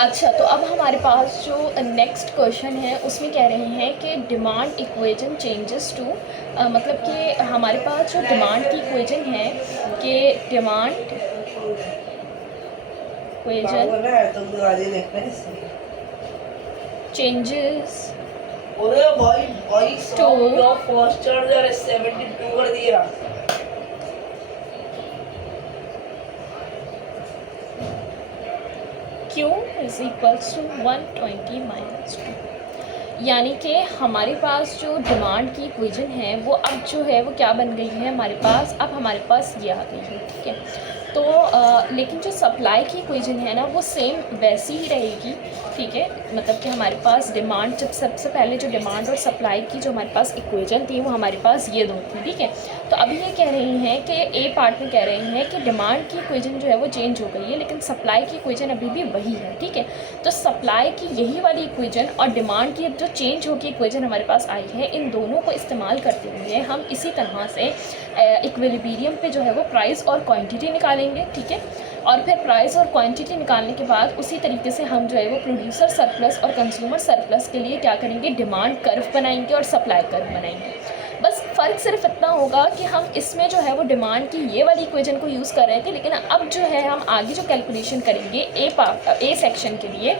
अच्छा, तो अब हमारे पास जो नेक्स्ट क्वेश्चन है उसमें कह रहे हैं कि डिमांड इक्वेशन चेंजेस टू, मतलब कि हमारे पास जो डिमांड की इक्वेशन है कि demand equation changes to Q is equals to 120 minus 2, यानी कि हमारे पास जो डिमांड की इक्वेशन है वो अब जो है वो क्या बन गई है हमारे पास, अब हमारे पास ये आ गई है, ठीक है। तो लेकिन जो सप्लाई की इक्वेशन है ना वो सेम वैसी ही रहेगी, ठीक है। मतलब कि हमारे पास डिमांड, जब सबसे पहले जो डिमांड और सप्लाई की जो हमारे पास इक्वेशन थी वो हमारे पास ये दो थी, ठीक है। तो अभी ये कह रही हैं कि ए पार्ट में कह रहे हैं कि डिमांड की इक्वेशन जो है वो चेंज हो गई है, लेकिन सप्लाई की इक्वेशन अभी भी वही है, ठीक है। तो सप्लाई की यही वाली इक्वेशन और डिमांड की जो चेंज होकर इक्वेशन हमारे पास आई है, इन दोनों को इस्तेमाल करते हुए हम इसी तरह से इक्विलिब्रियम पे जो है वो प्राइस और क्वांटिटी निकालेंगे, ठीक है। और फिर प्राइस और क्वांटिटी निकालने के बाद उसी तरीके से हम जो है वो प्रोड्यूसर सरप्लस और कंज्यूमर सरप्लस के लिए क्या करेंगे, डिमांड कर्व बनाएंगे और सप्लाई कर्व बनाएंगे। बस फ़र्क सिर्फ इतना होगा कि हम इसमें जो है वो डिमांड की ये वाली इक्वेशन को यूज़ कर रहे थे, लेकिन अब जो है हम आगे जो कैलकुलेशन करेंगे ए सेक्शन के लिए,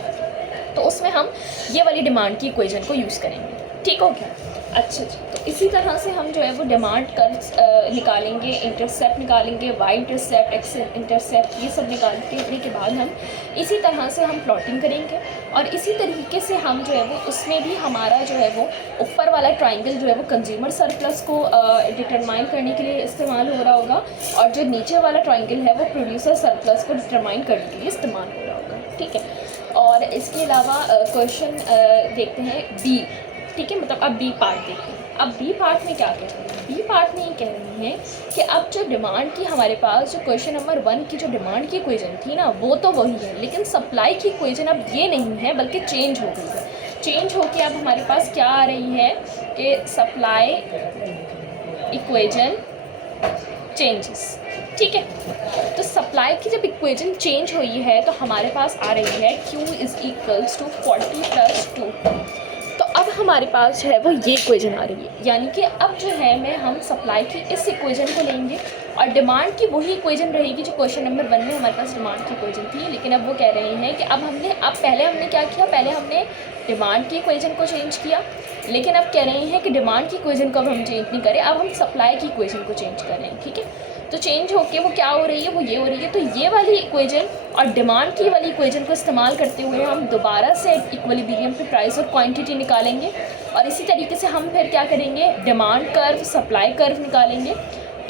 तो उसमें हम ये वाली डिमांड की इक्वेशन को यूज़ करेंगे, ठीक हो गया। अच्छा जी, तो इसी तरह से हम जो है वो डिमांड कर्व निकालेंगे, इंटरसेप्ट निकालेंगे, वाई इंटरसेप्ट, एक्स इंटरसेप्ट, ये सब निकालने के बाद हम इसी तरह से हम प्लॉटिंग करेंगे। और इसी तरीके से हम जो है वो उसमें भी हमारा जो है वो ऊपर वाला ट्राइंगल जो है वो कंज्यूमर सरप्लस को डिटरमाइन करने के लिए इस्तेमाल हो रहा होगा, और जो नीचे वाला ट्राइंगल है वो प्रोड्यूसर सरप्लस को डिटरमाइन करने के लिए इस्तेमाल हो रहा होगा, ठीक है। और इसके अलावा क्वेश्चन देखते हैं बी, ठीक है। मतलब अब बी पार्ट देखते हैं। अब बी पार्ट में क्या कह रहे हैं, बी पार्ट में ये कह रहे हैं कि अब जो डिमांड की हमारे पास जो क्वेश्चन नंबर 1 की जो डिमांड की इक्वेशन थी ना वो तो वही है, लेकिन सप्लाई की इक्वेशन अब ये नहीं है बल्कि चेंज हो गई है। चेंज होके अब हमारे पास क्या आ रही है कि सप्लाई इक्वेशन चेंजेस, ठीक है। तो सप्लाई की जब इक्वेशन चेंज हुई है तो हमारे पास आ रही है Q इज़ इक्वल्स टू 40 + 2। तो अब हमारे पास जो है वो ये इक्वेशन आ रही है, यानी कि अब जो है हम सप्लाई की इस इक्वेशन को लेंगे और डिमांड की वही इक्वेशन रहेगी जो क्वेश्चन नंबर 1 में हमारे पास डिमांड की इक्वेशन थी। लेकिन अब वो कह रहे हैं कि अब पहले हमने क्या किया, पहले हमने डिमांड की इक्वेशन को चेंज किया, लेकिन अब कह रहे हैं कि डिमांड की इक्वेशन को अब हम चेंज नहीं करें, अब हम सप्लाई की इक्वेशन को चेंज कर रहे हैं, ठीक है। तो चेंज होके वो क्या हो रही है, वो ये हो रही है। तो ये वाली इक्वेशन और डिमांड की वाली इक्वेशन को इस्तेमाल करते हुए हम दोबारा से इक्विलिब्रियम पे प्राइस और क्वांटिटी निकालेंगे, और इसी तरीके से हम फिर क्या करेंगे, डिमांड कर्व, सप्लाई कर्व निकालेंगे,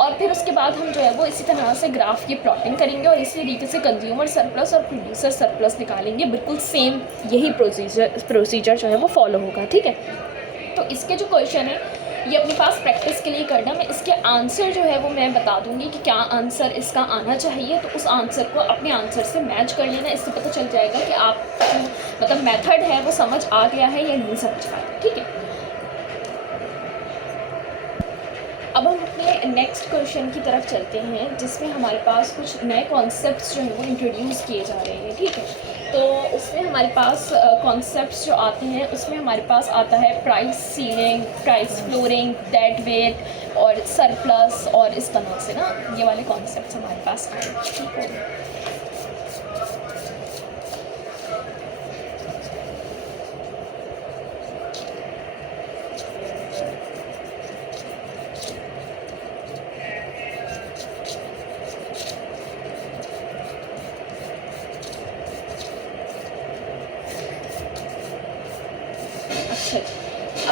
और फिर उसके बाद हम जो है वो इसी तरह से ग्राफ की प्लॉटिंग करेंगे और इसी तरीके से कंज्यूमर सरप्लस और प्रोड्यूसर सरप्लस निकालेंगे। बिल्कुल सेम यही प्रोसीजर जो है वो फॉलो होगा, ठीक है। तो इसके जो क्वेश्चन है ये अपने पास प्रैक्टिस के लिए करना, मैं इसके आंसर जो है वो मैं बता दूंगी कि क्या आंसर इसका आना चाहिए, तो उस आंसर को अपने आंसर से मैच कर लेना। इससे पता चल जाएगा कि आप मतलब मेथड है वो समझ आ गया है या नहीं समझ पाया, ठीक है। अब हम अपने नेक्स्ट क्वेश्चन की तरफ चलते हैं, जिसमें हमारे पास कुछ नए कॉन्सेप्ट्स जो हैं वो इंट्रोड्यूस किए जा रहे हैं, ठीक है। तो उसमें हमारे पास कॉन्सेप्ट्स जो आते हैं उसमें हमारे पास आता है price ceiling, price flooring, dead weight और सरप्लस, और इस तरह से ना ये वाले कॉन्सेप्ट्स हमारे पास आए, ठीक है। अच्छा,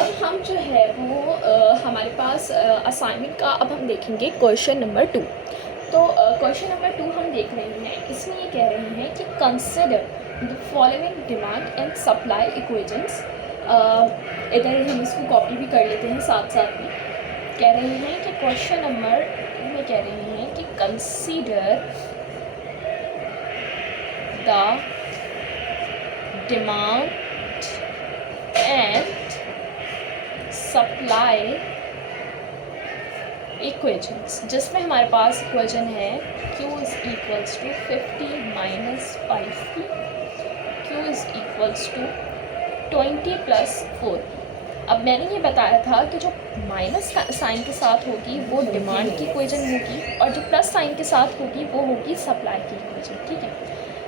अब हम जो है वो हमारे पास असाइनमेंट का अब हम देखेंगे क्वेश्चन नंबर 2। तो क्वेश्चन नंबर 2 हम देख रहे हैं, इसमें ये कह रहे हैं कि consider the following demand and supply equations. इधर हम इसको कॉपी भी कर लेते हैं साथ साथ में। कह रहे हैं कि क्वेश्चन नंबर 2 में कह रहे हैं कि consider the demand and supply equations, जिसमें हमारे पास इक्वेशन है Q is equals to 50 - 5P, Q Q is equals to 20 + 4। अब मैंने ये बताया था कि जो माइनस साइन के साथ होगी वो डिमांड की इक्वेशन होगी और जो प्लस साइन के साथ होगी वो होगी सप्लाई की इक्वेशन, ठीक है।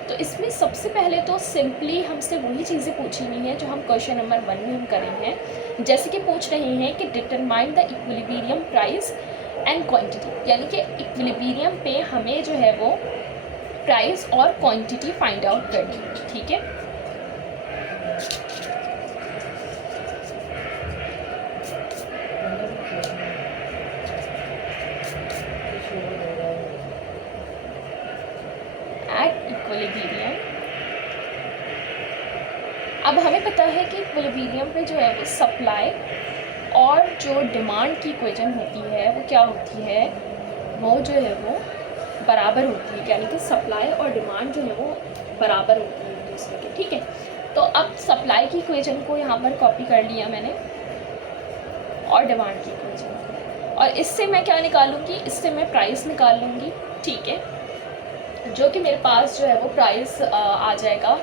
तो इसमें सबसे पहले तो सिंपली हमसे वही चीज़ें पूछी हुई हैं जो हम क्वेश्चन नंबर 1 में हम करे हैं। जैसे कि पूछ रहे हैं कि determine the equilibrium price and quantity, यानी कि इक्विलिब्रियम पे हमें जो है वो प्राइस और क्वांटिटी फाइंड आउट करनी है, ठीक है। एट इक्विलिब्रियम, अब हमें पता है कि इक्विलिब्रियम पे जो है वो सप्लाई और जो डिमांड की इक्वेशन होती है वो क्या होती है, वो जो है वो बराबर होती है, यानी कि सप्लाई और डिमांड जो है वो बराबर होती है एक दूसरे के, ठीक है। तो अब सप्लाई की इक्वेशन को यहाँ पर कॉपी कर लिया मैंने और डिमांड की इक्वेशन को, और इससे मैं क्या निकालूंगी, इससे मैं प्राइस निकाल लूँगी, ठीक है, जो कि मेरे पास जो है वो प्राइस आ जाएगा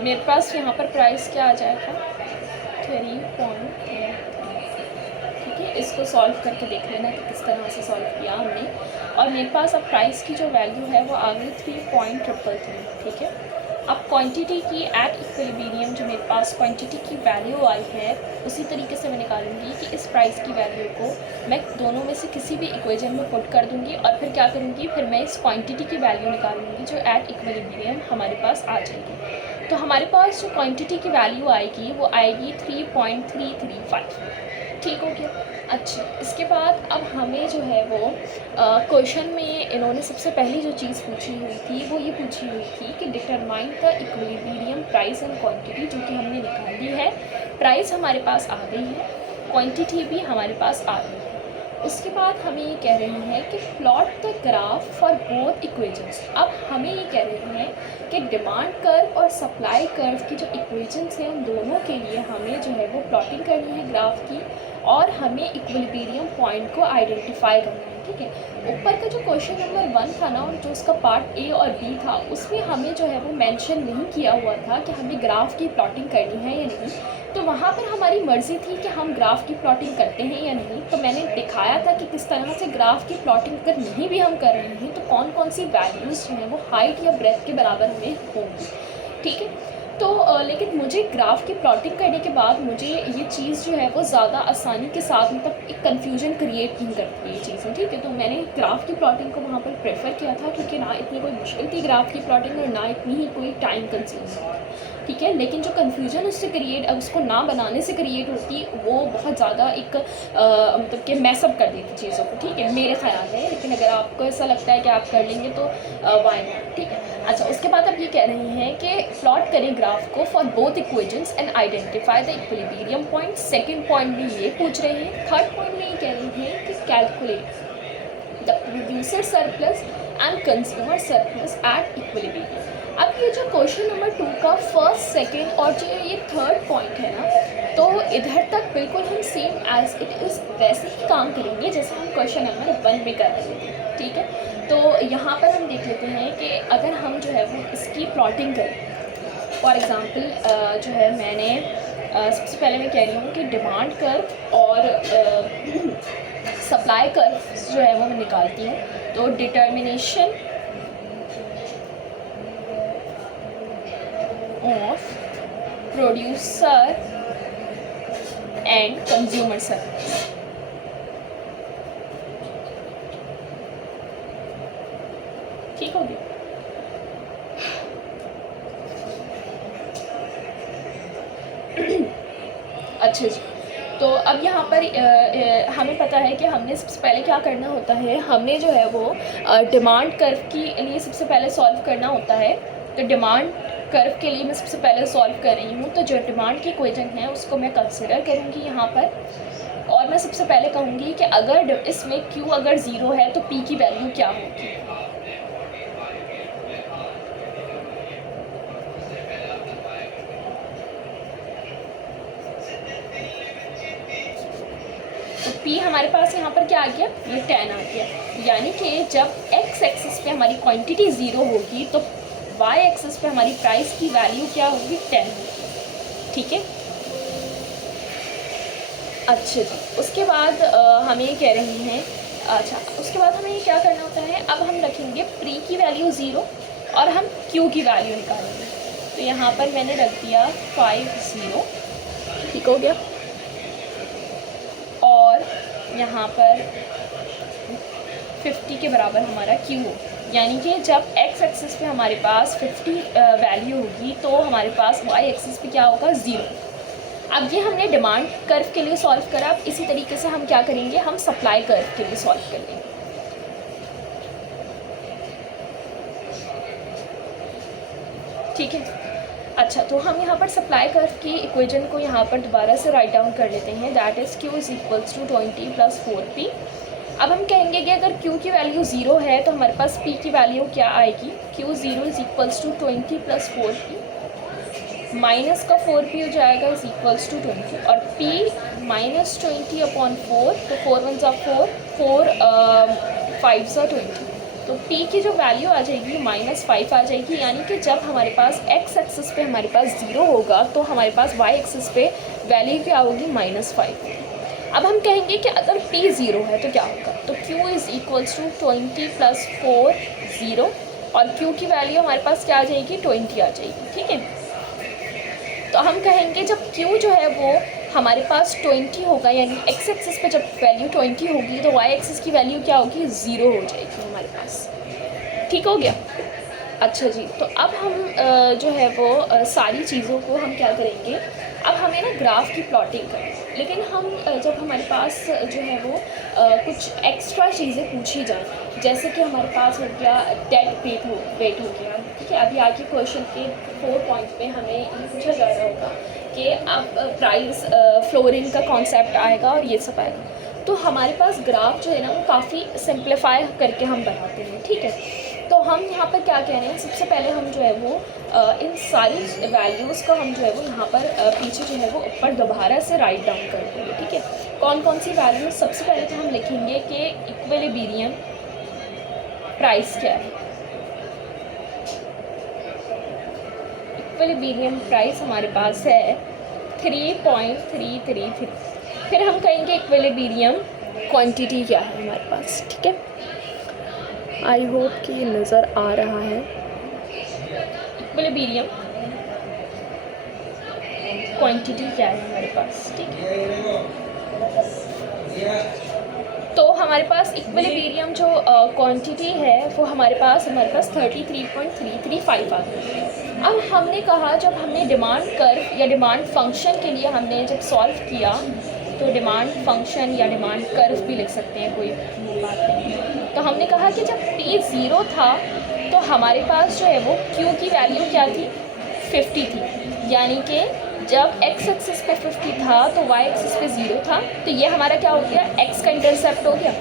मेरे पास यहाँ पर प्राइस क्या आ जाएगा 3.3, ठीक है। इसको सॉल्व करके देख लेना कि किस तरह से सॉल्व किया हमने, और मेरे पास अब प्राइस की जो वैल्यू है वो आ गई 3.333, ठीक है। अब क्वांटिटी की एट इक्विलिब्रियम जो मेरे पास क्वांटिटी की वैल्यू आई है उसी तरीके से मैं निकालूंगी कि इस प्राइस की वैल्यू को मैं दोनों में से किसी भी इक्वेशन में पुट कर दूंगी, और फिर क्या करूंगी, फिर मैं इस क्वांटिटी की वैल्यू निकालूंगी जो एट इक्विलिब्रियम हमारे पास आ जाएगी। तो हमारे पास जो क्वांटिटी की वैल्यू आएगी वो आएगी 3.335, ठीक हो गया। अच्छा, इसके बाद अब हमें जो है वो क्वेश्चन में इन्होंने सबसे पहली जो चीज़ पूछी हुई थी वो ये पूछी हुई थी कि determine the equilibrium price and quantity, जो कि हमने निकाल ली है। प्राइस हमारे पास आ गई है, क्वांटिटी भी हमारे पास आ गई है। उसके बाद हमें ये कह रहे हैं कि plot the graph for both equations. अब हमें ये कह रहे हैं कि डिमांड कर्व और सप्लाई कर्व की जो इक्वेशंस हैं उन दोनों के लिए हमें जो है वो प्लॉटिंग करनी है ग्राफ की, और हमें इक्विलिब्रियम पॉइंट को आइडेंटिफाई करना है, ठीक है। ऊपर का जो क्वेश्चन नंबर 1 था ना, और जो उसका पार्ट ए और बी था, उसमें हमें जो है वो मेंशन नहीं किया हुआ था कि हमें ग्राफ की प्लॉटिंग करनी है या नहीं। तो वहाँ पर हमारी मर्ज़ी थी कि हम ग्राफ की प्लॉटिंग करते हैं या नहीं। तो मैंने दिखाया था कि किस तरह से ग्राफ की प्लॉटिंग अगर नहीं भी हम कर रहे हैं तो कौन कौन सी वैल्यूज़ जो हैं वो हाइट या ब्रेथ के बराबर हमें होंगी, ठीक है। तो लेकिन मुझे ग्राफ की प्लॉटिंग करने के बाद मुझे ये चीज़ जो है वो ज़्यादा आसानी के साथ, मतलब एक कन्फ्यूजन क्रिएट नहीं करती ये चीज़ें, ठीक है। तो मैंने ग्राफ की प्लॉटिंग को वहाँ पर प्रेफर किया था, क्योंकि ना इतनी कोई मुश्किल थी ग्राफ की प्लॉटिंग और ना इतनी ही कोई टाइम कंज्यूमिंग, ठीक है। लेकिन जो कन्फ्यूजन उससे क्रिएट, उसको ना बनाने से क्रिएट होती, वो बहुत ज़्यादा एक मतलब कि मैसअप कर देती चीज़ों को, ठीक है, मेरे ख्याल है। लेकिन अगर आपको ऐसा लगता है कि आप कर लेंगे तो वाई नॉट, ठीक है। अच्छा, उसके बाद अब ये कह रहे हैं कि प्लॉट करें ग्राफ को for both equations and identify the equilibrium point. Second point में ये पूछ रहे हैं। थर्ड पॉइंट में ये कह रहे हैं कि calculate the producer surplus and consumer surplus at equilibrium. अब ये जो क्वेश्चन नंबर 2 का फर्स्ट, सेकेंड और जो ये थर्ड पॉइंट है ना, तो इधर तक बिल्कुल हम सेम एज इट इज़ वैसे ही काम करेंगे जैसे हम क्वेश्चन नंबर 1 में कर रहे थे, ठीक है। तो यहाँ पर हम देख लेते हैं कि अगर हम जो है वो इसकी प्लॉटिंग करें, फॉर एग्ज़ाम्पल जो है मैंने सबसे पहले मैं कह रही हूँ कि डिमांड कर्व और सप्लाई कर्व जो है वो मैं निकालती हूँ। तो determination of producer and consumer service, ठीक हो गया। अच्छा जी, तो अब यहाँ पर हमें पता है कि हमने सबसे पहले क्या करना होता है, हमने जो है वो डिमांड कर्व के लिए सबसे पहले सॉल्व करना होता है। तो डिमांड कर्व के लिए मैं सबसे पहले सॉल्व कर रही हूँ। तो जो डिमांड की इक्वेशन है उसको मैं कंसिडर करूँगी यहाँ पर, और मैं सबसे पहले कहूँगी कि अगर इसमें Q अगर 0 है तो P की वैल्यू क्या होगी। p हमारे पास यहाँ पर क्या आ गया, ये 10 आ गया। यानी कि जब x एक्सिस पे हमारी क्वांटिटी 0 होगी तो y एक्सिस पे हमारी प्राइस की वैल्यू क्या होगी, 10 होगी। ठीक है, अच्छा जी। उसके बाद हम ये कह रहे हैं, अच्छा उसके बाद हमें क्या करना होता है, अब हम रखेंगे प्री की वैल्यू 0 और हम क्यू की वैल्यू निकालेंगे। तो यहाँ पर मैंने रख दिया 50, ठीक हो गया। और यहाँ पर 50 के बराबर हमारा क्यू हो, यानी कि जब x एक्सिस पे हमारे पास 50 वैल्यू होगी तो हमारे पास y एक्सिस पे क्या होगा, 0। अब ये हमने डिमांड कर्व के लिए सॉल्व करा। अब इसी तरीके से हम क्या करेंगे, हम सप्लाई कर्व के लिए सॉल्व कर लेंगे। ठीक है, अच्छा तो हम यहाँ पर सप्लाई कर्व की इक्वेशन को यहाँ पर दोबारा से राइट डाउन कर लेते हैं। That is q is equals to 20 + 4p। अब हम कहेंगे कि अगर q की वैल्यू 0 है तो हमारे पास p की वैल्यू क्या आएगी, q0 is equals to 20 + 4p, minus का 4p हो जाएगा इज़ इक्वल्स टू 20, और p -20/4, तो 4 1 ज़ा 4, 4 5 ज़ा 20, तो p की जो वैल्यू आ जाएगी -5 आ जाएगी। यानी कि जब हमारे पास x एक्सिस पे हमारे पास 0 होगा तो हमारे पास y एक्सिस पे वैल्यू क्या होगी, -5। अब हम कहेंगे कि अगर p 0 है तो क्या होगा, तो q इज़ इक्वल्स टू 20 + 4 0, और q की वैल्यू हमारे पास क्या आ जाएगी, 20 आ जाएगी। ठीक है, तो हम कहेंगे जब q जो है वो हमारे पास 20 होगा, यानी x एक्सिस पे जब वैल्यू 20 होगी तो y एक्सिस की वैल्यू क्या होगी, 0 हो जाएगी हमारे पास। ठीक हो गया, अच्छा जी। तो अब हम जो है वो सारी चीज़ों को हम क्या करेंगे, अब हमें ना ग्राफ की प्लॉटिंग करनी है, लेकिन हम जब हमारे पास जो है वो कुछ एक्स्ट्रा चीज़ें पूछी जाएँ, जैसे कि हमारे पास हो गया डेट वेट हो गया। ठीक है, अभी आगे क्वेश्चन के 4 पॉइंट में हमें ये पूछा जा रहा होगा कि अब प्राइस फ्लोरिंग का कॉन्सेप्ट आएगा और ये सब आएगा। तो हमारे पास ग्राफ जो है ना वो काफ़ी सिंप्लीफाई करके हम बनाते हैं। ठीक है, तो हम यहाँ पर क्या कह रहे हैं, सबसे पहले हम जो है वो इन सारी वैल्यूज़ को हम जो है वो यहाँ पर पीछे जो है वो ऊपर दोबारा से राइट डाउन कर देंगे। ठीक है, कौन कौन सी वैल्यूज़, सबसे पहले तो हम लिखेंगे कि इक्विलिब्रियम प्राइस क्या है। इक्विलिब्रियम प्राइस हमारे पास है 3.333। फिर हम कहेंगे इक्विलिब्रियम क्वांटिटी क्या है हमारे पास। ठीक है, आई होप कि ये नज़र आ रहा है। इक्विलिब्रियम क्वांटिटी क्या है हमारे पास। ठीक है, तो हमारे पास इक्विलिब्रियम जो क्वांटिटी है वो हमारे पास 33.335 आ गई। अब हमने कहा, जब हमने डिमांड कर्व या डिमांड फंक्शन के लिए हमने जब सॉल्व किया, तो डिमांड फंक्शन या डिमांड कर्व भी लिख सकते हैं, कोई बात नहीं। तो हमने कहा कि जब p 0 था तो हमारे पास जो है वो q की वैल्यू क्या थी, 50 थी। यानी कि जब x एक्सिस पे 50 था तो y एक्सिस पे 0 था, तो ये हमारा क्या हो गया, x का इंटरसेप्ट हो गया।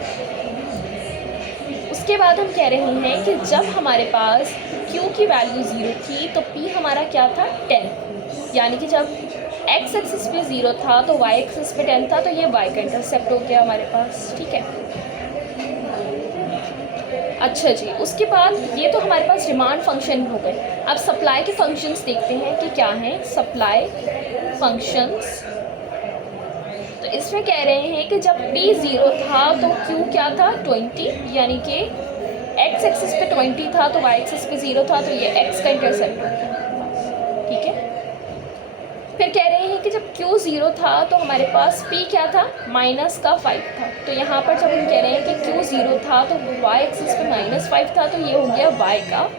उसके बाद हम कह रहे हैं कि जब हमारे पास q की वैल्यू 0 थी तो p हमारा क्या था, 10। यानी कि जब x एक्सिस पे 0 था तो y एक्सिस पे 10 था, तो ये y का इंटरसेप्ट हो गया हमारे पास। ठीक है, अच्छा जी। उसके बाद ये तो हमारे पास डिमांड फंक्शन हो गए। अब सप्लाई के फंक्शंस देखते हैं कि क्या हैं सप्लाई फंक्शंस। तो इसमें कह रहे हैं कि जब p 0 था तो q क्या था, 20। यानी कि x एक्सिस पे 20 था तो y एक्सिस पे 0 था, तो ये x का इंटरसेप्ट हो गया। ठीक है, फिर कह रहे हैं कि जब q 0 था तो हमारे पास p क्या था, -5 था। तो यहाँ पर जब हम कह रहे हैं कि q 0 था तो y एक्सिस पे -5 था, तो ये हो गया y का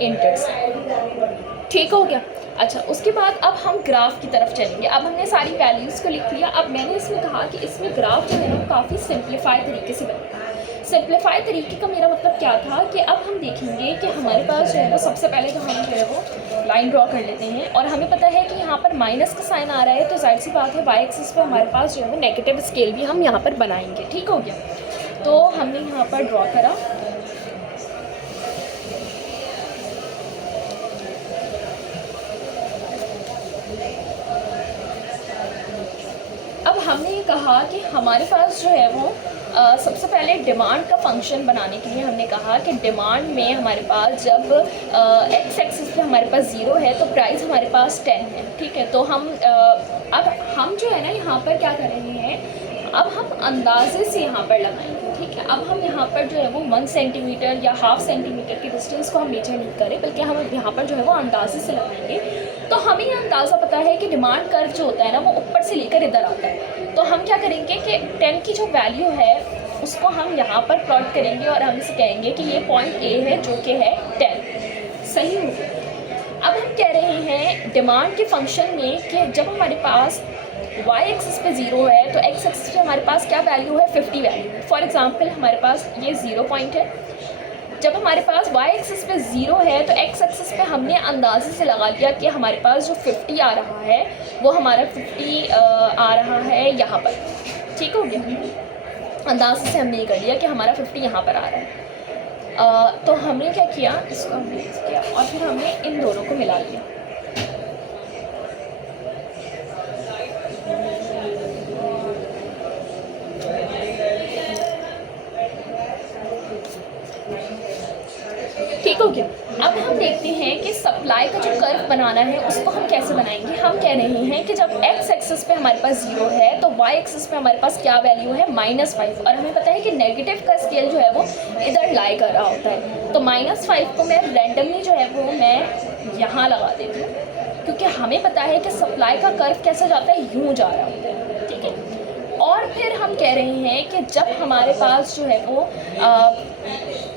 इंटरसेप्ट। ठीक हो गया, अच्छा। उसके बाद अब हम ग्राफ की तरफ चलेंगे। अब हमने सारी वैल्यूज़ को लिख लिया। अब मैंने इसमें कहा कि इसमें ग्राफ जो है ना काफ़ी सिंप्लीफाई तरीके से बनेगा। सिंप्लीफाई तरीके का मेरा मतलब क्या था कि अब हम देखेंगे कि हमारे पास जो है वो सबसे पहले तो हम जो है वो लाइन ड्रॉ कर लेते हैं, और हमें पता है कि यहाँ पर माइनस का साइन आ रहा है, तो जाहिर सी बात है y एक्सिस पे हमारे पास जो है वो नेगेटिव स्केल भी हम यहाँ पर बनाएंगे। ठीक हो गया, तो हमने यहाँ पर ड्रॉ करा। अब हमने ये कहा कि हमारे पास जो है वो सबसे पहले डिमांड का फंक्शन बनाने के लिए हमने कहा कि डिमांड में हमारे पास जब एक्स एक्सिस पे हमारे पास 0 है तो प्राइस हमारे पास 10 है, ठीक है। तो हम अब हम जो है ना यहाँ पर क्या कर रहे हैं, अब हम अंदाजे से यहाँ पर लगाएंगे, ठीक है। अब हम यहाँ पर जो है वो 1 सेंटीमीटर या हाफ सेंटीमीटर की डिस्टेंस को हम मेजर नहीं करें, बल्कि हम यहाँ पर जो है वो अंदाजे से लगाएंगे। तो हमें ये अंदाज़ा पता है कि डिमांड कर्व जो होता है ना वो ऊपर से लेकर इधर आता है। तो हम क्या करेंगे कि 10 की जो वैल्यू है उसको हम यहाँ पर प्लॉट करेंगे और हम इसे कहेंगे कि ये पॉइंट ए है जो कि है 10, सही हो। अब हम कह रहे हैं डिमांड के फंक्शन में कि जब हमारे पास y एक्सिस पे 0 है तो x एक्सिस पे हमारे पास क्या वैल्यू है, 50 वैल्यू है। फॉर एग्जांपल हमारे पास ये 0 पॉइंट है। जब हमारे पास y एक्सिस पे 0 है तो x एक्सिस पे हमने अंदाजे से लगा लिया कि हमारे पास जो 50 आ रहा है वो हमारा 50 आ रहा है यहाँ पर, ठीक हो गया। अंदाजे से हमने ये कर लिया कि हमारा 50 यहाँ पर आ रहा है। तो हमने क्या किया, इसको हमने किया और फिर हमने इन दोनों को मिला लिया। ठीक हो गया। अब हम देखते हैं कि सप्लाई का जो कर्व बनाना है उसको हम कैसे बनाएंगे। हम कह रहे हैं कि जब x एक्सिस पे हमारे पास 0 है तो y एक्सिस पे हमारे पास क्या वैल्यू है, -5। और हमें पता है कि नेगेटिव का स्केल जो है वो इधर लाई कर रहा होता है। तो -5 को मैं रैंडमली जो है वो मैं यहाँ लगा देती हूँ, क्योंकि हमें पता है कि सप्लाई का कर्व कैसा जाता है, यूँ जा रहा होता है, ठीक है। और फिर हम कह रहे हैं कि जब हमारे पास जो है वो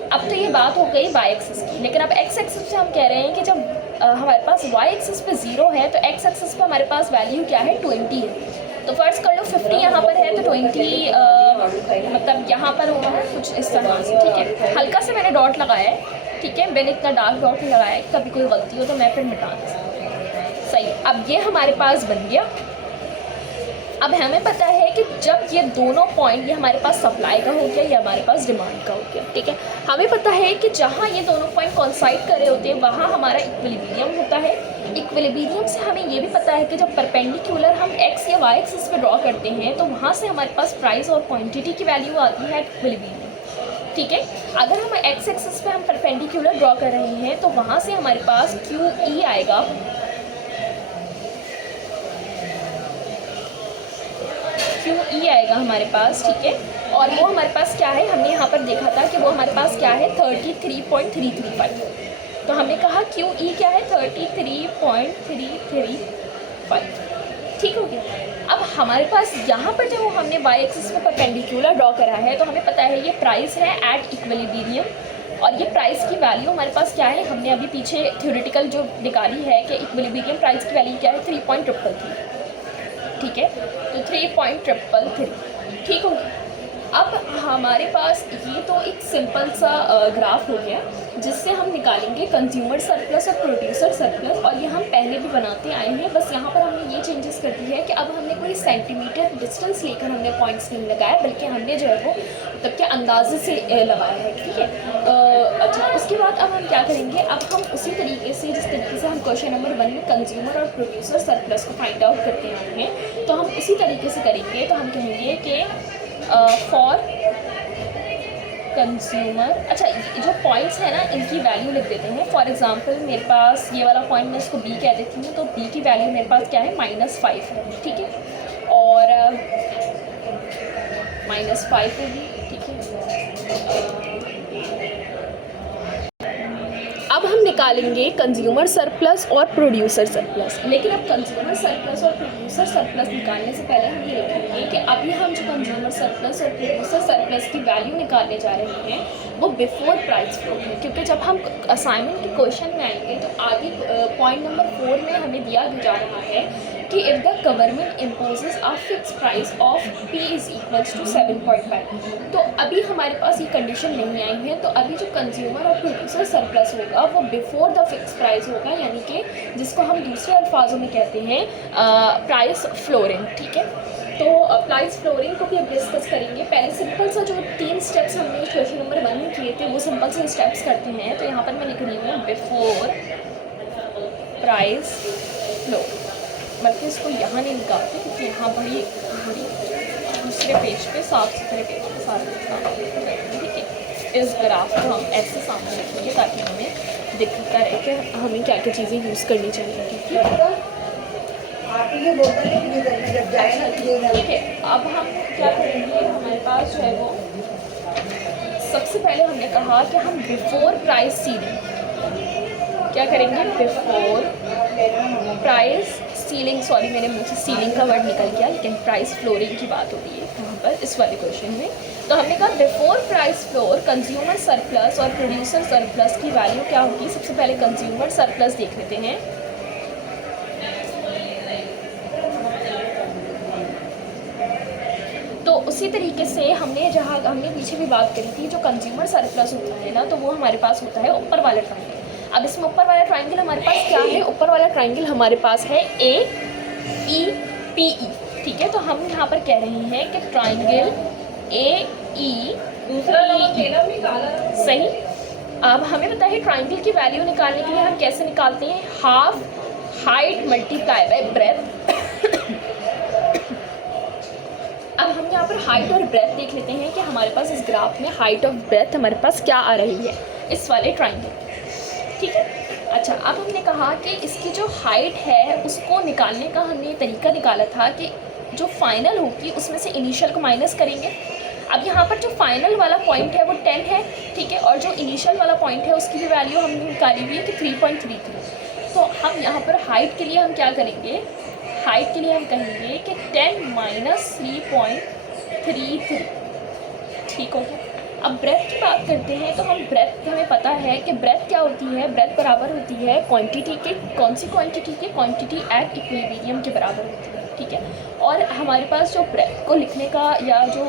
अब तो ये बात हो गई y एक्सिस की, लेकिन अब x एक्सिस से हम कह रहे हैं कि जब हमारे पास y एक्सिस पे 0 है तो x एक्सिस पे हमारे पास वैल्यू क्या है, 20 है। तो फर्स्ट कर लो 50 यहाँ पर है तो 20 मतलब यहाँ पर होगा है कुछ इस तरह से, ठीक है। हल्का से मैंने डॉट लगाया है, ठीक है, मैंने इतना डार्क डॉट नहीं लगाया है, कभी कोई गलती हो तो मैं फिर मिटा दूँ। सही, अब ये हमारे पास बन गया। अब हमें पता है कि जब ये दोनों पॉइंट, ये हमारे पास सप्लाई का हो गया, ये हमारे पास डिमांड का हो गया, ठीक है। हमें पता है कि जहाँ ये दोनों पॉइंट कॉन्साइड कर रहे होते हैं वहाँ हमारा इक्विलिब्रियम होता है। इक्विलिब्रियम से हमें ये भी पता है कि जब परपेंडिकुलर हम x या y एक्सिस पे ड्रॉ करते हैं तो वहाँ से हमारे पास प्राइस और क्वान्टिटी की वैल्यू आती है इक्विलिब्रियम, ठीक है। अगर हम x एक्सिस पे हम परपेंडिकुलर ड्रॉ कर रहे हैं तो वहाँ से हमारे पास QE आएगा, QE आएगा हमारे पास, ठीक है। और वो हमारे पास क्या है, हमने यहाँ पर देखा था कि वो हमारे पास क्या है, 33.335। तो हमने कहा QE क्या है, 33.335, ठीक हो गया। अब हमारे पास यहाँ पर जब हमने y एक्सिस पे परपेंडिकुलर ड्रॉ करा है तो हमें पता है ये प्राइस है एट इक्विलिब्रियम। और ये प्राइस की वैल्यू हमारे पास क्या है, हमने अभी पीछे थ्योरेटिकल जो निकाली है कि इक्विलिब्रियम प्राइस की वैल्यू क्या है, 3.333, ठीक है। तो 3.333, ठीक हो गया। अब हमारे पास ये तो एक सिंपल सा ग्राफ हो गया जिससे हम निकालेंगे कंज्यूमर सरप्लस और प्रोड्यूसर सरप्लस, और ये हम पहले भी बनाते आए हैं। बस यहाँ पर हमने ये चेंजेस कर दी है कि अब हमने कोई सेंटीमीटर डिस्टेंस लेकर हमने पॉइंट्स नहीं लगाया, बल्कि हमने जो है वो तब के अंदाजे से लगाया है, ठीक है। अच्छा, उसके बाद अब हम क्या करेंगे, अब हम उसी तरीके से जिस तरीके से हम क्वेश्चन नंबर 1 में कंज्यूमर और प्रोड्यूसर सरप्लस को फाइंड आउट करते आए हैं, तो हम उसी तरीके से करेंगे। तो हम कहेंगे कि फॉर कंज्यूमर, अच्छा जो पॉइंट्स है ना इनकी वैल्यू लिख देते हैं। फॉर एग्जांपल मेरे पास ये वाला पॉइंट मैं इसको B कह देती हूँ, तो B की वैल्यू मेरे पास क्या है, -5 है, ठीक है। और -5 होगी, ठीक है। अब हम निकालेंगे कंज्यूमर सरप्लस और प्रोड्यूसर सरप्लस। लेकिन अब कंज्यूमर सरप्लस और प्रोड्यूसर सरप्लस निकालने से पहले हम ये लिखेंगे कि अभी हम जो कंज्यूमर सरप्लस और प्रोड्यूसर सरप्लस की वैल्यू निकालने जा रहे हैं वो बिफोर प्राइस फ्लो है, क्योंकि जब हम असाइनमेंट के क्वेश्चन में आएंगे तो आगे पॉइंट नंबर 4 में हमें दिया जा रहा है कि if the government imposes a fix price of P is equals to 7.5। तो अभी हमारे पास ये कंडीशन नहीं आई है, तो अभी जो कंज्यूमर और प्रोड्यूसर सरप्लस होगा वो बिफोर द फिक्स प्राइस होगा, यानी कि जिसको हम दूसरे अल्फाजों में कहते हैं प्राइस फ्लोरिंग, ठीक है। तो प्राइस फ्लोरिंग को भी अब डिस्कस करेंगे। पहले सिंपल सा जो 3 स्टेप्स हमने क्वेश्चन नंबर 1 में किए थे वो सिंपल से स्टेप्स करते हैं। तो यहाँ पर मैं लिख रही हूँ बिफोर प्राइस फ्लोर, बल्कि इसको यहाँ नहीं निकालते क्योंकि यहाँ बड़ी थोड़ी दूसरे पेज पे, साफ सुथरे पेज पे सारा काम करेंगे, ठीक है। इस ग्राफ को हम ऐसे सामने रखेंगे ताकि हमें दिखता रहे कि हमें क्या क्या चीज़ें यूज़ करनी चाहिए, ठीक है। ठीक है, अब हम क्या करेंगे, हमारे पास जो है वो सबसे पहले हमने कहा कि हम बिफोर प्राइस सीलिंग क्या करेंगे, बिफोर प्राइस सीलिंग, सॉरी मेरे मुंह से सीलिंग का वर्ड निकल गया, लेकिन प्राइस फ्लोरिंग की बात हो रही है यहाँ पर इस वाले क्वेश्चन में। तो हमने कहा before price floor consumer surplus और प्रोड्यूसर सरप्लस की वैल्यू क्या होगी। सबसे पहले कंज्यूमर सरप्लस देख लेते हैं। तो उसी तरीके से हमने जहाँ हमने पीछे भी बात करी थी, जो कंज्यूमर सरप्लस होता है ना, तो वो हमारे पास होता है ऊपर वाला ट्रायंगल। अब इसमें ऊपर वाला ट्रायंगल हमारे पास क्या है, ऊपर वाला ट्रायंगल हमारे पास है AEPE, ठीक है। तो हम यहाँ पर कह रहे हैं कि ट्रायंगल AEPE, सही। अब हमें पता है ट्रायंगल की वैल्यू निकालने के लिए हम कैसे निकालते हैं, half height multiply by breath. अब हम यहाँ पर हाइट और ब्रेथ देख लेते हैं कि हमारे पास इस ग्राफ में हाइट और ब्रेथ हमारे पास क्या आ रही है इस वाले ट्रायंगल, ठीक है। अच्छा, अब हमने कहा कि इसकी जो हाइट है उसको निकालने का हमने तरीका निकाला था कि जो फाइनल होगी उसमें से इनिशियल को माइनस करेंगे। अब यहाँ पर जो फाइनल वाला पॉइंट है वो 10 है, ठीक है, और जो इनिशियल वाला पॉइंट है उसकी भी वैल्यू हमने निकाली हुई है कि 3.33। तो हम यहाँ पर हाइट के लिए हम क्या करेंगे, हाइट के लिए हम कहेंगे कि 10 माइनस 3.33, ठीक हो गया। अब ब्रेथ की बात करते हैं, तो हम ब्रेथ, हमें पता है कि ब्रेथ क्या होती है, ब्रेथ बराबर होती है क्वांटिटी के, कौन सी क्वांटिटी के, क्वांटिटी एट इक्विलिब्रियम के बराबर होती है, ठीक है। और हमारे पास जो ब्रेथ को लिखने का या जो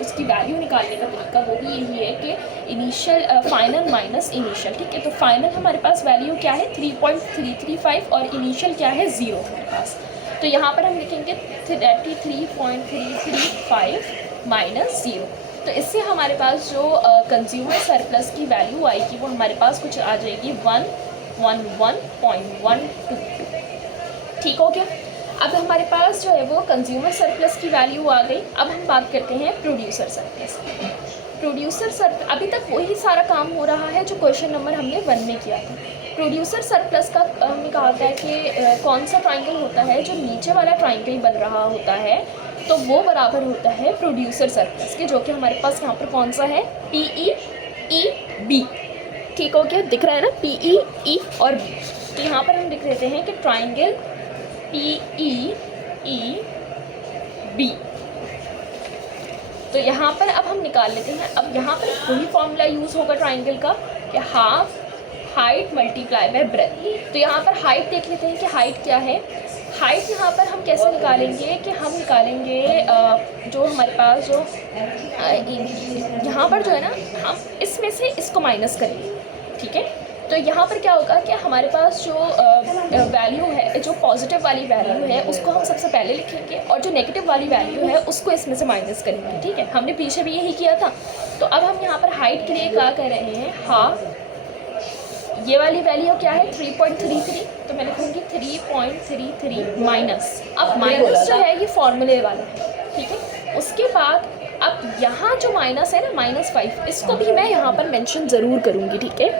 उसकी वैल्यू निकालने का तरीका वो भी यही है कि इनिशियल फाइनल माइनस इनिशियल, ठीक है। तो फाइनल हमारे पास वैल्यू क्या है 3.335 और इनिशियल क्या है 0 हमारे पास। तो यहाँ पर हम लिखेंगे 33.335 माइनस 0। तो इससे हमारे पास जो कंज्यूमर सरप्लस की वैल्यू आएगी वो हमारे पास कुछ आ जाएगी 111.122, ठीक हो गया। अब हमारे पास जो है वो कंज्यूमर सरप्लस की वैल्यू आ गई। अब हम बात करते हैं प्रोड्यूसर सरप्लस। प्रोड्यूसर सरप्लस, अभी तक वही सारा काम हो रहा है जो क्वेश्चन नंबर हमने 1 में किया था। प्रोड्यूसर सरप्लस का हमने कहा था कि कौन सा ट्रायंगल होता है, जो नीचे वाला ट्रायंगल बन रहा होता है तो वो बराबर होता है प्रोड्यूसर सरप्लस के, जो कि हमारे पास यहाँ पर कौन सा है, PEEB, ठीक हो गया, दिख रहा है ना PEE और B। तो यहाँ पर हम लिख देते हैं कि ट्रायंगल PEEB। तो यहाँ पर अब हम निकाल लेते हैं। अब यहाँ पर वही फॉर्मूला यूज़ होगा ट्रायंगल का कि half height multiply by breath. तो यहाँ पर हाइट देख लेते हैं कि हाइट क्या है। हाइट यहाँ पर हम कैसे निकालेंगे कि हम निकालेंगे जो हमारे पास जो यहाँ पर जो है ना, हम इसमें से इसको माइनस करेंगे, ठीक है। तो यहाँ पर क्या होगा कि हमारे पास जो वैल्यू है, जो पॉजिटिव वाली वैल्यू है उसको हम सबसे पहले लिखेंगे और जो नेगेटिव वाली वैल्यू है उसको इसमें से माइनस करेंगे, ठीक है। हमने पीछे भी यही किया था। तो अब हम यहाँ पर हाइट के लिए क्या कर रहे हैं, हाफ, ये वाली वैल्यू क्या है 3.33, तो मैं लिखूँगी 3.33 माइनस, अब माइनस जो है ये फॉर्मूले वाला है, ठीक है। उसके बाद अब यहाँ जो माइनस है ना -5, इसको भी मैं यहाँ पर मेंशन ज़रूर करूँगी, ठीक है,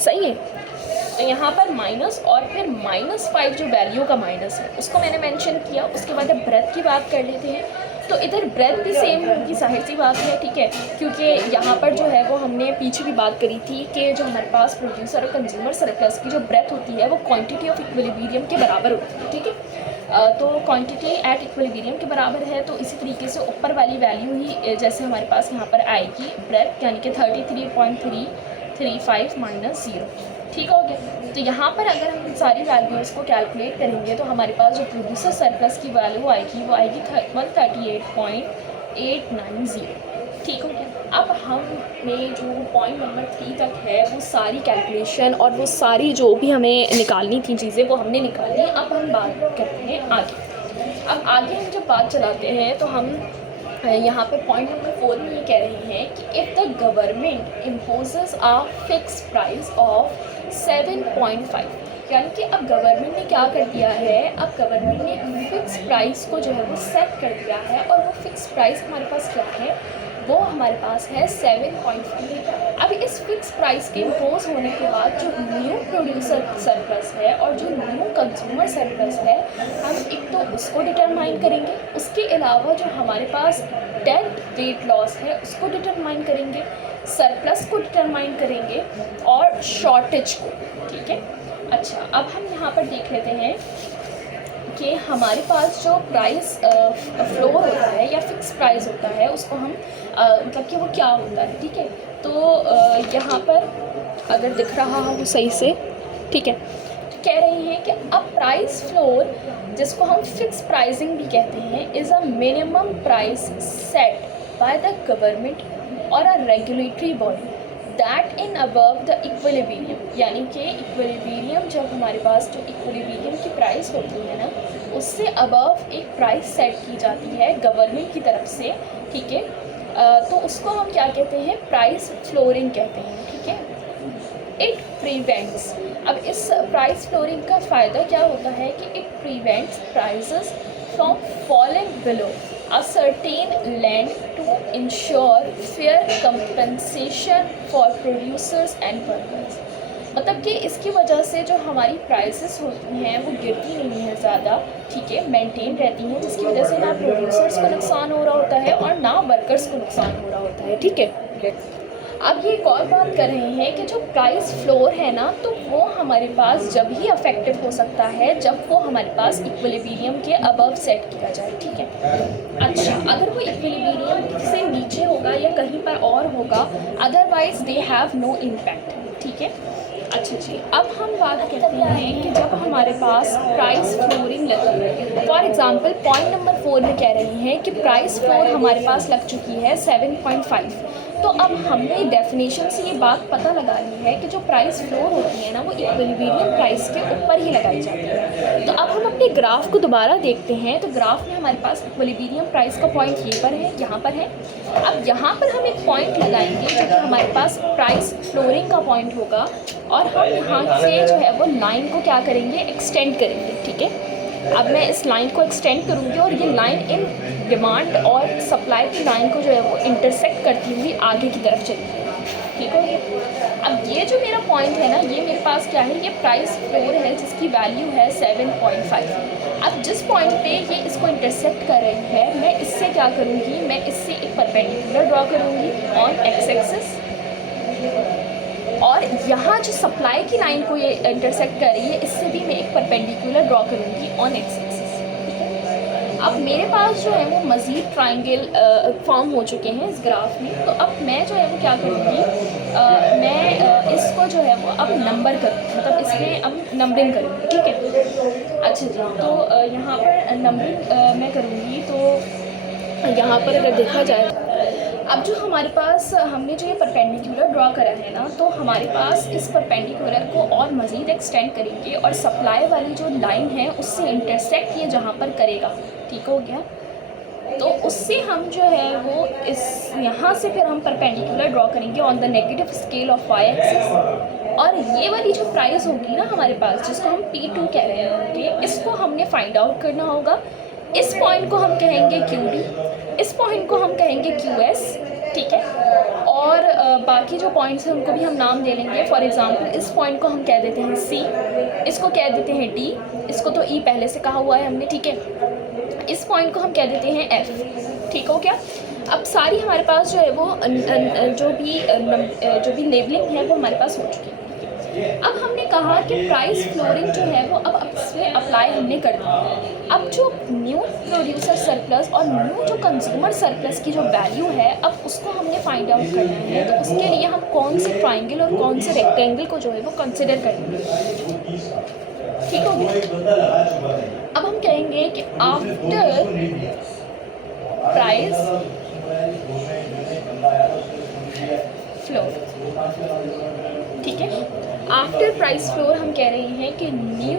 सही है। तो यहाँ पर माइनस और फिर -5 जो वैल्यू का माइनस है उसको मैंने मेंशन किया। उसके बाद अब ब्रेथ की बात कर लेते हैं। तो इधर ब्रेथ भी सेम होगी, जाहिर सी बात है, ठीक है, क्योंकि यहाँ पर जो है वो हमने पीछे भी बात करी थी कि जो हमारे पास प्रोड्यूसर और कंज्यूमर सरप्लस की जो ब्रेथ होती है वो क्वांटिटी ऑफ इक्विलिब्रियम के बराबर होती है, ठीक है। तो क्वांटिटी एट इक्विलिब्रियम के बराबर है, तो इसी तरीके से ऊपर वाली वैल्यू ही जैसे हमारे पास यहाँ पर आएगी ब्रेथ, यानी कि 33.335 माइनस 0, ठीक हो गया। तो यहाँ पर अगर हम सारी वैल्यूज़ को कैलकुलेट करेंगे तो हमारे पास जो प्रोड्यूसर सरप्लस की वैल्यू आएगी वो आएगी 138.890, ठीक हो गया। अब हमें जो पॉइंट नंबर 3 तक है वो सारी कैलकुलेशन और वो सारी जो भी हमें निकालनी थी चीज़ें वो हमने निकाली। अब हम बात करते हैं आगे। अब आगे हम जब बात चलाते हैं तो हम यहाँ पे पॉइंट नंबर 4 में ये कह रहे हैं कि if the government imposes a fix price of 7.5, यानी कि अब गवर्नमेंट ने क्या कर दिया है, अब गवर्नमेंट ने फिक्स प्राइस को जो है वो सेट कर दिया है, और वो फिक्स प्राइस हमारे पास क्या है, वो हमारे पास है 7.5। अब इस फिक्स प्राइस के इम्पोज होने के बाद जो न्यू प्रोड्यूसर सरप्लस है और जो न्यू कंज्यूमर सरप्लस है, हम एक तो उसको डिटरमाइन करेंगे, उसके अलावा जो हमारे पास डेड वेट लॉस है उसको डिटरमाइन करेंगे, सरप्लस को डिटरमाइन करेंगे और शॉर्टेज को। ठीक है, अच्छा अब हम यहाँ पर देख लेते हैं कि हमारे पास जो प्राइस फ्लोर होता है या फिक्स प्राइस होता है उसको हम मतलब कि वो क्या होता है। ठीक है, तो यहाँ पर अगर दिख रहा हो सही से, ठीक है, तो कह रहे हैं कि अ प्राइस फ्लोर, जिसको हम फिक्स प्राइसिंग भी कहते हैं, is a minimum price set by the government और a regulatory body that in above the equilibrium. यानी कि इक्विलिब्रियम, जब हमारे पास जो इक्विलिब्रियम की प्राइस होती है ना, उससे अबव एक प्राइस सेट की जाती है गवर्नमेंट की तरफ से। ठीक है, तो उसको हम क्या कहते हैं, प्राइस फ्लोरिंग कहते हैं। ठीक है, इट प्रिवेंट्स, अब इस प्राइस फ्लोरिंग का फ़ायदा क्या होता है कि it prevents prices from falling below a certain land to ensure fair compensation for producers and workers। मतलब कि इसकी वजह से जो हमारी प्राइसेस होती हैं वो गिरती नहीं है ज़्यादा, ठीक है, मेंटेन रहती हैं, जिसकी वजह से ना प्रोड्यूसर्स को नुकसान हो रहा होता है और ना वर्कर्स को नुकसान हो रहा होता है। ठीक है, अब ये एक और बात कर रहे हैं कि जो प्राइस फ्लोर है ना, तो वो हमारे पास जब ही अफेक्टेड हो सकता है जब वो हमारे पास इक्विलिब्रियम के अबव सेट किया जाए। ठीक है, अच्छा अगर वो इक्विलिब्रियम से नीचे होगा या कहीं पर और होगा, otherwise they have no impact. ठीक है, अच्छा जी, अब हम बात करते हैं कि जब हमारे पास प्राइस फ्लोरिंग लगी है, फॉर एग्जांपल पॉइंट नंबर 4 में कह रही हैं कि प्राइस फ्लोर हमारे पास लग चुकी है 7.5। तो अब हमने डेफिनेशन से ये बात पता लगा ली है कि जो प्राइस फ्लोर होती है ना, वो इक्विलिब्रियम प्राइस के ऊपर ही लगाई जाती है। तो अब हम अपने ग्राफ को दोबारा देखते हैं, तो ग्राफ में हमारे पास इक्विलिब्रियम प्राइस का पॉइंट ये पर है, यहाँ पर है। अब यहाँ पर हम एक पॉइंट लगाएंगे जो कि हमारे पास प्राइस फ्लोरिंग का पॉइंट होगा, और हम यहाँ से जो है वो लाइन को क्या करेंगे, एक्सटेंड करेंगे। ठीक है, अब मैं इस लाइन को एक्सटेंड करूँगी और ये लाइन इन डिमांड और सप्लाई की लाइन को जो है वो इंटरसेक्ट करती हुई आगे की तरफ चलेगी। ठीक हो गया, अब ये जो मेरा पॉइंट है ना, ये मेरे पास क्या है, ये प्राइस फ्लोर है जिसकी वैल्यू है 7.5। अब जिस पॉइंट पे ये इसको इंटरसेक्ट कर रही है, मैं इससे क्या करूँगी, मैं इससे एक परपेंडिकुलर ड्रॉ करूँगी ऑन एक्स एक्सिस, और यहाँ जो सप्लाई की लाइन को ये इंटरसेक्ट कर रही है, इससे भी मैं एक परपेंडिकुलर ड्रॉ करूँगी ऑन एक्स एक्सिस। अब मेरे पास जो है वो मज़ीद ट्रायंगल फॉर्म हो चुके हैं इस ग्राफ में। तो अब मैं जो है वो क्या करूँगी, मैं इसको जो है वो अब नंबर करूँगी, मतलब इसमें अब नंबरिंग करूँगी। ठीक है, अच्छा जी, तो यहाँ पर नंबरिंग मैं करूँगी। तो यहाँ पर अगर देखा जाए, अब जो हमारे पास हमने जो ये परपेंडिकुलर ड्रॉ करा है ना, तो हमारे पास इस परपेंडिकुलर को और मज़ीद एक्सटेंड करेंगे और सप्लाई वाली जो लाइन है उससे इंटरसेक्ट ये जहाँ पर करेगा। ठीक हो गया, तो उससे हम जो है वो इस यहाँ से फिर हम परपेंडिकुलर ड्रॉ करेंगे on the negative scale of Y axis, और ये वाली जो प्राइस होगी ना हमारे पास, जिसको हम P2 कह रहे होंगे, इसको हमने फाइंड आउट करना होगा। इस पॉइंट को हम कहेंगे QD, इस पॉइंट को हम कहेंगे QS। ठीक है, और बाकी जो पॉइंट्स हैं उनको भी हम नाम दे लेंगे। फॉर एग्जांपल इस पॉइंट को हम कह देते हैं C, इसको कह देते हैं D, इसको तो E पहले से कहा हुआ है हमने। ठीक है, इस पॉइंट को हम कह देते हैं F। ठीक हो गया, अब सारी हमारे पास जो है वो जो भी लेबलिंग है वो हमारे पास हो चुकी है। अब हमने कहा कि प्राइस फ्लोरिंग जो है वो अब इसमें अप्लाई हमने कर दी। अब जो न्यू प्रोड्यूसर सरप्लस और न्यू जो कंज्यूमर सरप्लस की जो वैल्यू है, अब उसको हमने फाइंड आउट करना है। तो उसके लिए हम कौन से ट्राइंगल और कौन से रेक्टेंगल को जो है वो कंसिडर करेंगे। ठीक हो गया, अब हम कहेंगे कि आफ्टर प्राइस फ्लोर, ठीक है, आफ्टर प्राइस फ्लोर हम कह रहे हैं कि न्यू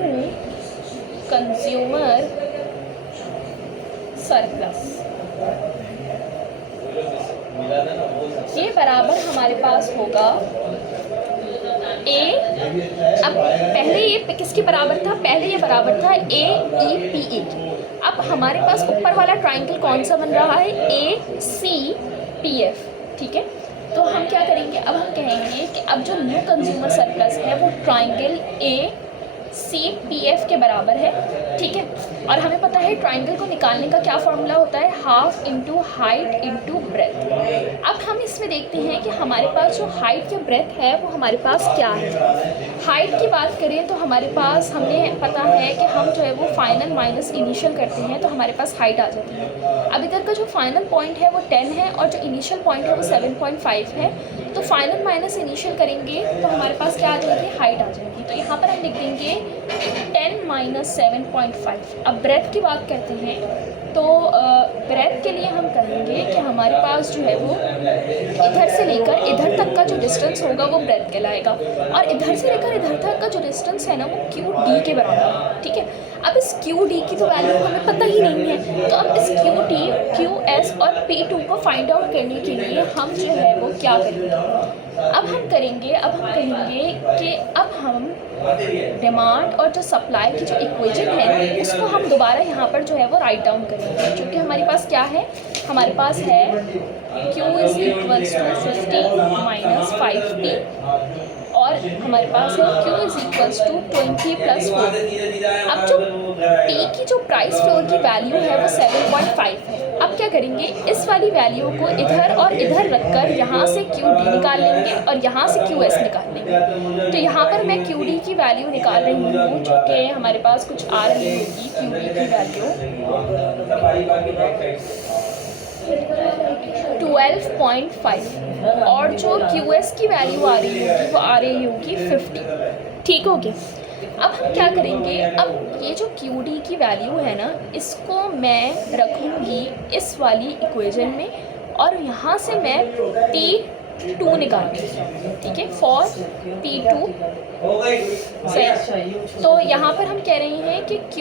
कंज्यूमर सरप्लस, ये बराबर हमारे पास होगा ए, अब पहले ये किसके बराबर था, पहले ये बराबर था ए ई पी ए की। अब हमारे पास ऊपर वाला ट्राइंगल कौन सा बन रहा है, ए सी पी एफ, ठीक है। तो हम क्या करेंगे, अब हम कहेंगे कि अब जो न्यू कंज्यूमर सरप्लस है वो triangle A C P F के बराबर है, ठीक है। और हमें पता है ट्राइंगल को निकालने का क्या फार्मूला होता है, half into height into breadth. अब हम इसमें देखते हैं कि हमारे पास जो हाइट या ब्रेथ है वो हमारे पास क्या है। हाइट की बात करें तो हमारे पास, हमें पता है कि हम जो है वो फाइनल माइनस इनिशियल करते हैं तो हमारे पास हाइट आ जाती है। अब इधर का जो फाइनल पॉइंट है वो 10 है और जो इनिशियल पॉइंट है वो 7.5 है। तो फाइनल माइनस इनिशियल करेंगे तो हमारे पास क्या आ जाएगी, हाइट आ जाएगी। तो यहाँ पर हम लिख देंगे 10 माइनस 7.5। अब ब्रेथ की बात करते हैं तो ब्रेथ के लिए हम कहेंगे कि हमारे पास जो है वो इधर से लेकर इधर तक का जो डिस्टेंस होगा वो ब्रेथ कहलाएगा, और इधर से लेकर इधर तक का जो डिस्टेंस है ना वो क्यू डी के बराबर है, ठीक है। अब इस क्यू डी की तो वैल्यू हमें पता ही नहीं है, तो अब इस क्यू डी, क्यू एस और पी टू को फाइंड आउट करने के लिए हम जो है वो क्या करेंगे, अब हम कहेंगे कि अब हम डिमांड और जो सप्लाई की जो इक्वेशन है उसको हम दोबारा यहाँ पर जो है वो राइट डाउन करेंगे, क्योंकि हमारे पास क्या है, हमारे पास है Q is equals to 50 minus 5P और हमारे पास है Q is equals to 20 plus 4। अब जो P की जो प्राइस फ्लोर की वैल्यू है वो 7.5 है। अब क्या करेंगे, इस वाली वैल्यू को इधर और इधर रखकर यहाँ से QD निकाल लेंगे और यहाँ से QS निकाल लेंगे। तो यहाँ पर मैं QD की वैल्यू निकाल रही हूँ जो कि हमारे पास कुछ आ रही होगी, QD की वैल्यू 12.5 और जो QS की वैल्यू आ रही होगी वो आ रही होगी 50, ठीक हो गया। अब हम क्या करेंगे, अब ये जो QD की वैल्यू है ना इसको मैं रखूँगी इस वाली इक्वेशन में और यहाँ से मैं P2 निकालूँगी, ठीक है, फॉर P2 सही। तो यहाँ पर हम कह रहे हैं कि Q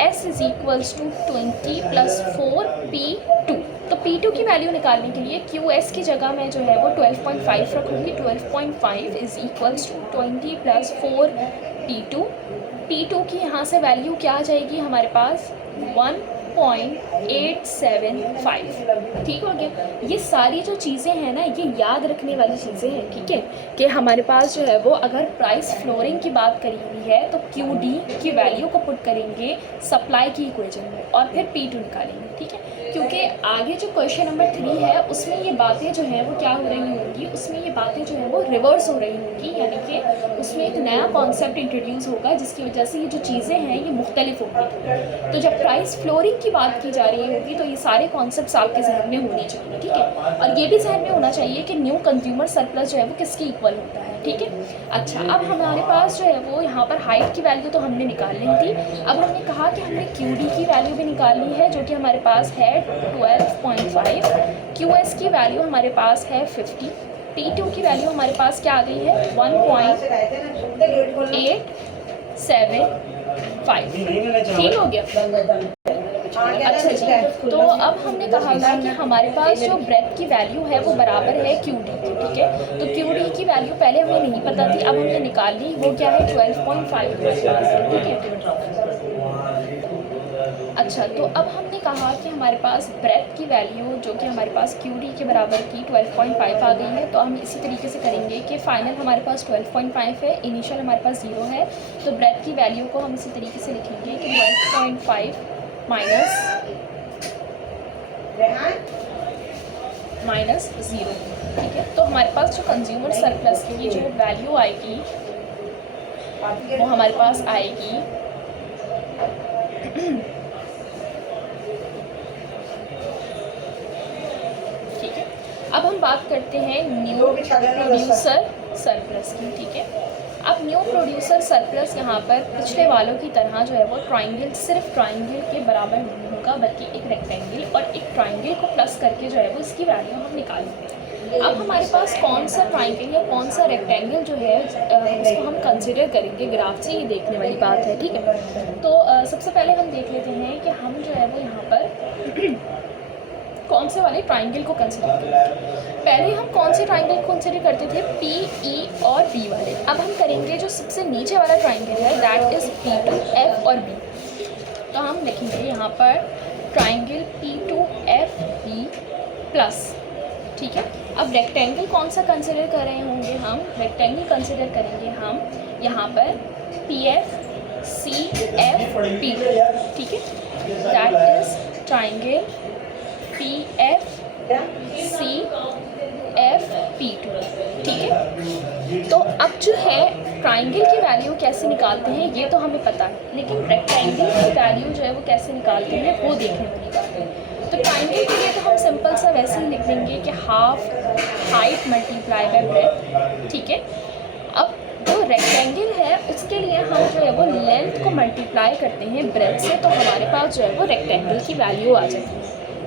S is equals to 20 plus 4P2। तो P2 की वैल्यू निकालने के लिए QS की जगह मैं जो है वो 12.5 रखूँगी। 12.5 is equals to 20 plus 4P2। P2 की यहाँ से वैल्यू क्या आ जाएगी हमारे पास 1.875, ठीक हो गया। ये सारी जो चीज़ें हैं ना ये याद रखने वाली चीज़ें हैं, ठीक है, कि हमारे पास जो है वो अगर प्राइस फ्लोरिंग की बात करी हुई है तो QD की वैल्यू को पुट करेंगे सप्लाई की इक्वेशन में और फिर P2 निकालेंगे, ठीक है। क्योंकि आगे जो क्वेश्चन नंबर 3 है उसमें ये बातें जो हैं वो क्या हो रही होंगी, उसमें ये बातें जो हैं वो रिवर्स हो रही होंगी, यानी कि उसमें एक नया कॉन्सेप्ट इंट्रोड्यूस होगा जिसकी वजह से ये जो चीज़ें हैं ये मुख्तलिफ होंगी। तो जब प्राइस फ्लोरिंग की बात की जा रही होगी तो ये सारे कॉन्सेप्ट्स आपके जहन में होने चाहिए, ठीक है। और ये भी जहन में होना चाहिए कि न्यू कंज्यूमर सरप्लस जो है वो किसके इक्वल होता है, ठीक है। अच्छा, अब हमारे पास जो है वो यहाँ पर हाइट की वैल्यू तो हमने निकाल ली थी। अब हमने कहा कि हमने QD की वैल्यू भी निकालनी है जो कि हमारे पास है 12.5, QS की वैल्यू हमारे पास है 50, P2 की वैल्यू हमारे पास क्या आ गई है 1.875, ठीक हो गया। अच्छा जी, तो अब हमने कहा था कि हमारे पास जो ब्रेथ की वैल्यू है वो बराबर है QD की, ठीक है। तो QD की वैल्यू पहले हमें नहीं पता थी, अब हमने निकाल ली, वो क्या है 12.5 हमारे पास है, ठीक है। अच्छा, तो अब हमने कहा कि हमारे पास ब्रेथ की वैल्यू जो कि हमारे पास QD के बराबर की 12.5 आ गई है। तो हम इसी तरीके से करेंगे कि फ़ाइनल हमारे पास 12.5 है, इनिशियल हमारे पास 0 है, तो ब्रेथ की वैल्यू को हम इसी तरीके से लिखेंगे कि 12.5 माइनस 0, ठीक है। तो हमारे पास जो कंज्यूमर सरप्लस की जो वैल्यू आएगी वो हमारे पास आएगी ठीक है। अब हम बात करते हैं न्यू प्रोड्यूसर सरप्लस की, ठीक है। अब न्यू प्रोड्यूसर सरप्लस यहाँ पर पिछले वालों की तरह जो है वो ट्राइंगल, सिर्फ ट्राइंगल के बराबर नहीं होगा बल्कि एक रेक्टेंगल और एक ट्राइंगल को प्लस करके जो है वो इसकी वैल्यू हम निकालेंगे। अब हमारे पास कौन सा ट्राइंगल या कौन सा रेक्टेंगल जो है उसको हम कंसिडर करेंगे, ग्राफ से ये देखने वाली बात है, ठीक है। तो सबसे पहले हम देख लेते हैं कि हम जो है वो यहाँ पर कौन से वाले ट्राइंगल को कंसिडर करेंगे। पहले हम कौन से ट्राइंगल को कंसिडर करते थे, पी, ई और बी वाले। अब हम करेंगे जो सबसे नीचे वाला ट्राइंगल है, दैट इज़ P2, F और B। तो हम लिखेंगे यहाँ पर triangle P2, F, B plus, ठीक है। अब रेक्टेंगल कौन सा कंसिडर कर रहे होंगे हम, रेक्टेंगल कंसिडर करेंगे हम यहाँ पर PF, CF, P, ठीक है। That is triangle PF, CF, P2, ठीक है। तो अब जो है ट्राइंगल की वैल्यू कैसे निकालते हैं ये तो हमें पता है, लेकिन रेक्टेंगल की वैल्यू जो है वो कैसे निकालते हैं वो देखने वाली बात है। तो ट्राइंगल के लिए तो हम सिंपल सा वैसे ही लिख देंगे कि half height multiply by breath, ठीक है। अब जो रेक्टेंगल है उसके लिए हम जो है वो लेंथ को मल्टीप्लाई करते हैं ब्रेथ से, तो हमारे पास जो है वो रेक्टेंगल की वैल्यू आ जाती है,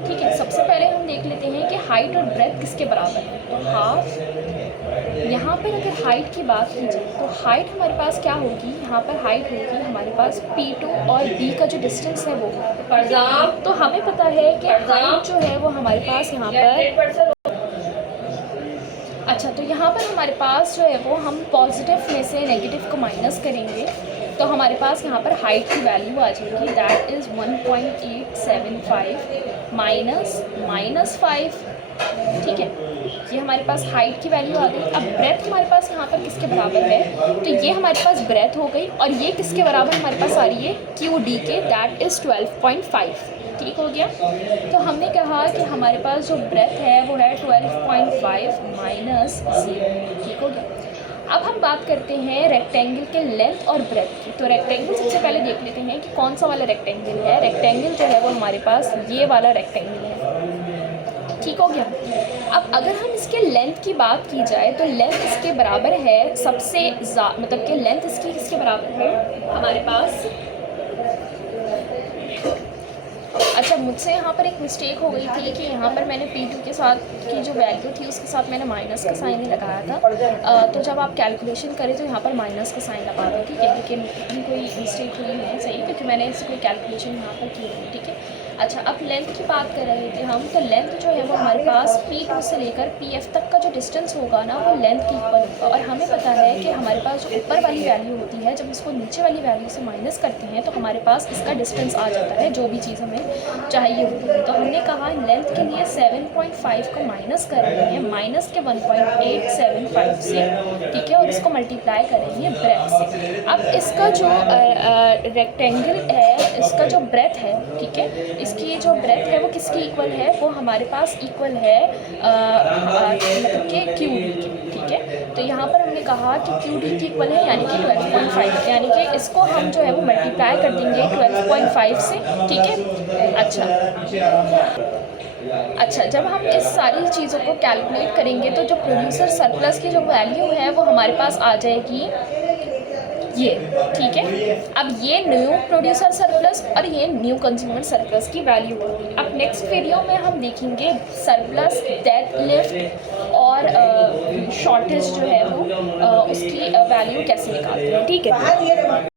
ठीक है। सबसे पहले हम देख लेते हैं कि हाइट और ब्रेथ किसके बराबर है। तो हाफ, यहाँ पर अगर हाइट की बात की जाए तो हाइट हमारे पास क्या होगी, यहाँ पर हाइट होगी हमारे पास P2 और B का जो डिस्टेंस है वो। तो हमें पता है कि हाइट जो है वो हमारे पास यहाँ पर, अच्छा, तो यहाँ पर हमारे पास जो है वो हम पॉजिटिव में से नेगेटिव को माइनस करेंगे, तो हमारे पास यहाँ पर हाइट की वैल्यू आ जाएगी, दैट इज़ 1.875 माइनस 5, ठीक है। ये हमारे पास हाइट की वैल्यू आ गई। अब ब्रेथ हमारे पास यहाँ पर किसके बराबर है, तो ये हमारे पास ब्रेथ हो गई, और ये किसके बराबर हमारे पास आ रही है, QD के, दैट इज़ 12.5, ठीक हो गया। तो हमने कहा कि हमारे पास जो ब्रेथ है वो है 12.5 माइनस 0, ठीक हो गया। अब हम बात करते हैं रेक्टेंगल के लेंथ और ब्रेथ की। तो रेक्टेंगल सबसे पहले देख लेते हैं कि कौन सा वाला रेक्टेंगल है। रेक्टेंगल जो है वो हमारे पास ये वाला रेक्टेंगल है, ठीक हो गया। अब अगर हम इसके लेंथ की बात की जाए तो लेंथ इसके बराबर है सबसे मतलब कि लेंथ इसकी किसके बराबर है हमारे पास, अच्छा, मुझसे यहाँ पर एक मिस्टेक हो गई थी कि यहाँ पर मैंने P2 के साथ की जो वैल्यू थी उसके साथ मैंने माइनस का साइन ही लगाया था। तो जब आप कैलकुलेशन करें तो यहाँ पर माइनस का साइन लगा दें, ठीक है। लेकिन इतनी कोई मिस्टेक हुई नहीं, सही, क्योंकि मैंने इसकी कोई कैलकुलेशन यहाँ पर की नहीं, ठीक है। अच्छा, अब लेंथ की बात कर रहे थे हम, तो लेंथ जो है वो हमारे पास P2 से लेकर PF तक का जो डिस्टेंस होगा ना वो लेंथ के इक्वल होगा। और हमें पता है कि हमारे पास जो ऊपर वाली वैल्यू होती है जब इसको नीचे वाली वैल्यू से माइनस करते हैं तो हमारे पास इसका डिस्टेंस आ जाता है, जो भी चीज़ हमें चाहिए होती है। तो हमने कहा लेंथ के लिए 7.5 को माइनस कर रहे हैं, माइनस के 1.875 से, ठीक है, और इसको मल्टीप्लाई करेंगे ब्रेथ से। अब इसका जो रेक्टेंगल है, इसका जो ब्रेथ है, ठीक है, इसकी जो ब्रेथ है वो किसकी इक्वल है, वो हमारे पास इक्वल है मतलब कि QD की, ठीक है। तो यहाँ पर हमने कहा कि QD की इक्वल है यानी कि 12.5, यानी कि इसको हम जो है वो मल्टीप्लाई कर देंगे 12.5 से, ठीक है। अच्छा, जब हम इस सारी चीज़ों को कैलकुलेट करेंगे तो जो प्रोड्यूसर सरप्लस की जो वैल्यू है वो हमारे पास आ जाएगी ये, ठीक है। अब ये न्यू प्रोड्यूसर सरप्लस और ये न्यू कंज्यूमर सरप्लस की वैल्यू होगी। अब नेक्स्ट वीडियो में हम देखेंगे सरप्लस, डेथ लिफ्ट और शॉर्टेज जो है वो उसकी वैल्यू कैसे निकालते हैं, ठीक है।